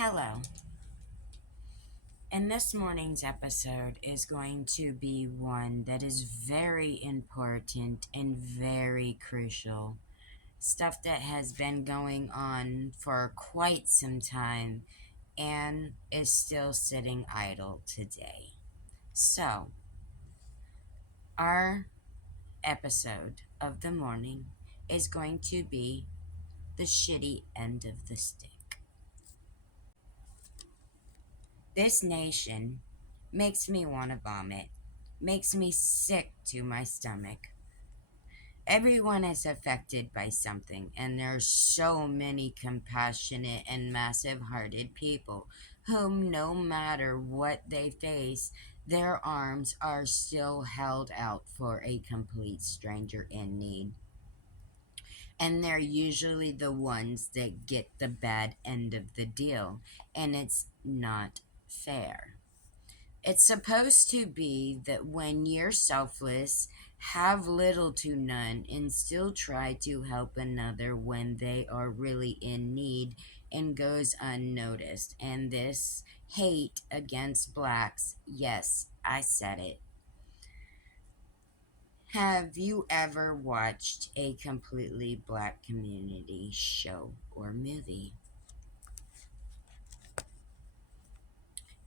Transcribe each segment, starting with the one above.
Hello, and this morning's episode is going to be one that is very important and very crucial. Stuff that has been going on for quite some time and is still sitting idle today. So, our episode of the morning is going to be the shitty end of the stick. This nation makes me want to vomit, makes me sick to my stomach. Everyone is affected by something, and there are so many compassionate and massive hearted people whom, no matter what they face, their arms are still held out for a complete stranger in need. And they're usually the ones that get the bad end of the deal, and it's not fair. It's supposed to be that when you're selfless, have little to none, and still try to help another when they are really in need and goes unnoticed. And this hate against blacks, yes, I said it. Have you ever watched a completely black community show or movie?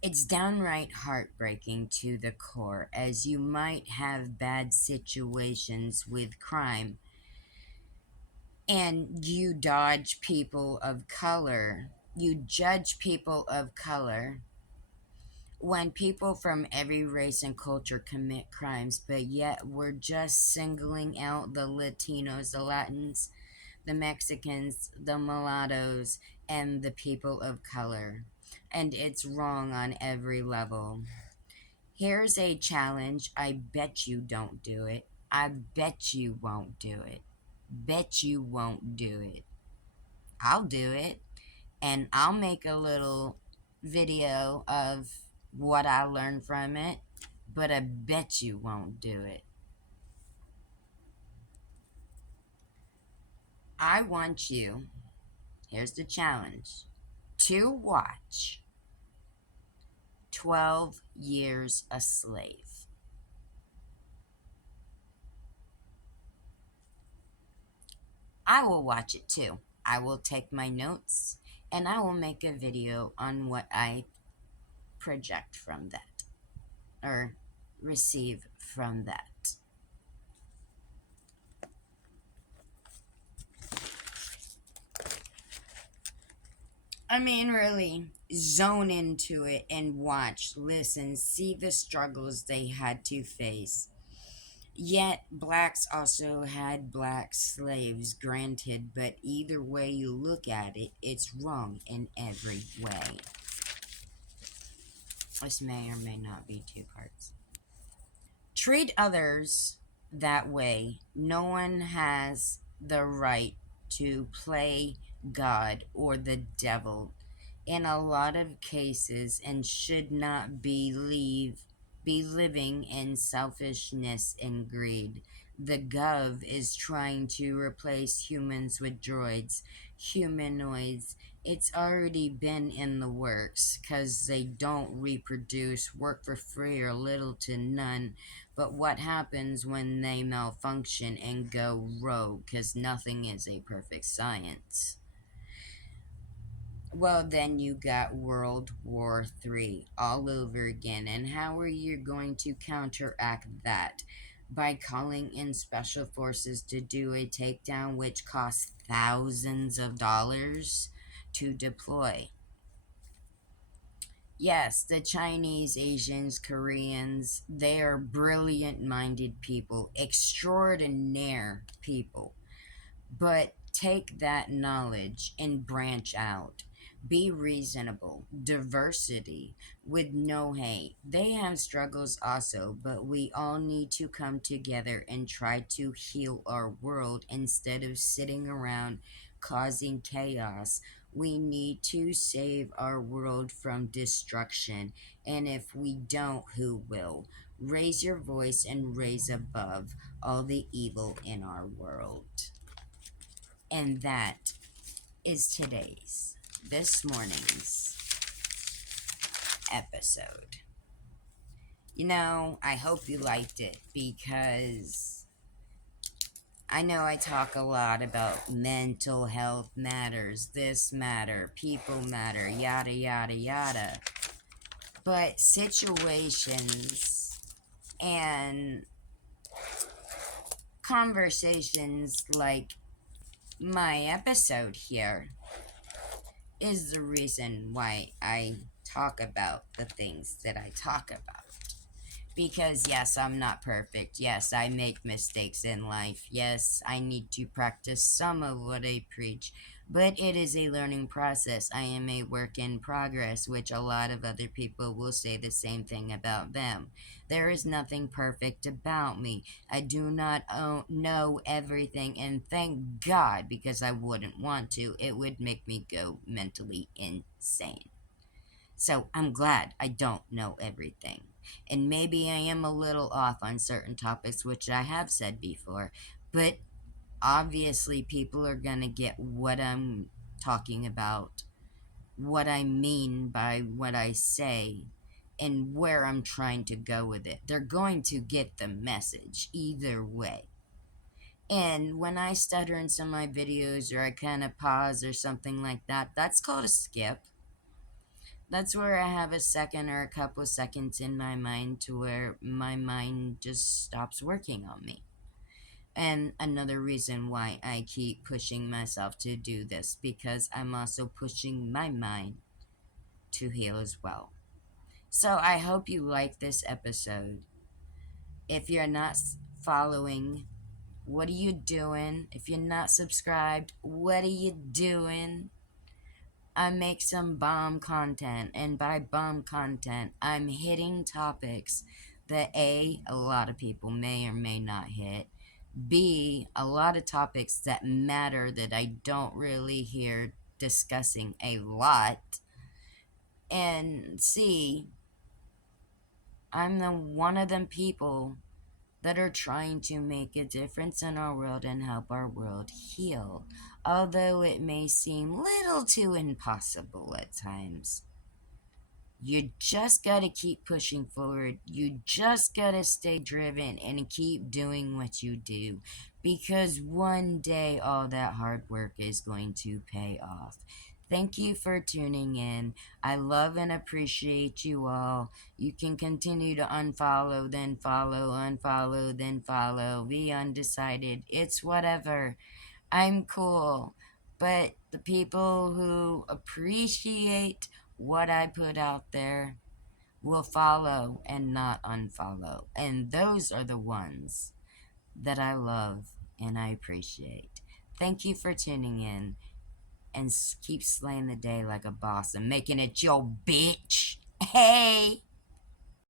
It's downright heartbreaking to the core, as you might have bad situations with crime and you dodge people of color. You judge people of color when people from every race and culture commit crimes, but yet we're just singling out the Latinos, the Latins, the Mexicans, the mulattoes, and the people of color. And it's wrong on every level. Here's a challenge. I bet you don't do it. I bet you won't do it. Bet you won't do it. I'll do it. And I'll make a little video of what I learned from it. But I bet you won't do it. I want you, here's the challenge, to watch 12 Years a Slave. I will watch it too. I will take my notes and I will make a video on what I project from that or receive from that. I mean, really, zone into it and watch, listen, see the struggles they had to face. Yet, blacks also had black slaves, granted, but either way you look at it, it's wrong in every way. This may or may not be two parts. Treat others that way. No one has the right to play God or the devil in a lot of cases and should not be living in selfishness and greed. The Gov is trying to replace humans with droids, humanoids. It's already been in the works because they don't reproduce, work for free or little to none. But what happens when they malfunction and go rogue? Because nothing is a perfect science. Well, then you got World War III all over again. And how are you going to counteract that? By calling in special forces to do a takedown, which costs thousands of dollars to deploy. Yes, the Chinese, Asians, Koreans, they are brilliant minded people, extraordinaire people. But take that knowledge and branch out. Be reasonable. Diversity with no hate. They have struggles also, but we all need to come together and try to heal our world instead of sitting around causing chaos. We need to save our world from destruction, and if we don't, who will? Raise your voice and raise above all the evil in our world. And that is this morning's episode. I hope you liked it because I know I talk a lot about mental health matters, this matter, people matter, yada yada yada. But situations and conversations like my episode here is the reason why I talk about the things that I talk about. Because, yes, I'm not perfect. Yes, I make mistakes in life. Yes, I need to practice some of what I preach. But it is a learning process. I am a work in progress, which a lot of other people will say the same thing about them. There is nothing perfect about me. I do not know everything, and thank God, because I wouldn't want to. It would make me go mentally insane. So I'm glad I don't know everything. And maybe I am a little off on certain topics, which I have said before. But obviously, people are going to get what I'm talking about, what I mean by what I say, and where I'm trying to go with it. They're going to get the message either way. And when I stutter in some of my videos or I kind of pause or something like that, that's called a skip. That's where I have a second or a couple seconds in my mind to where my mind just stops working on me. And another reason why I keep pushing myself to do this, because I'm also pushing my mind to heal as well. So I hope you like this episode. If you're not following, what are you doing? If you're not subscribed, what are you doing? I make some bomb content, and by bomb content, I'm hitting topics that a lot of people may or may not hit. B, a lot of topics that matter that I don't really hear discussing a lot. And C, I'm the one of them people that are trying to make a difference in our world and help our world heal, although it may seem little too impossible at times. You just gotta keep pushing forward. You just gotta stay driven and keep doing what you do. Because one day all that hard work is going to pay off. Thank you for tuning in. I love and appreciate you all. You can continue to unfollow, then follow, unfollow, then follow. Be undecided. It's whatever. I'm cool. But the people who appreciate what I put out there will follow and not unfollow. And those are the ones that I love and I appreciate. Thank you for tuning in and keep slaying the day like a boss and making it your bitch. Hey!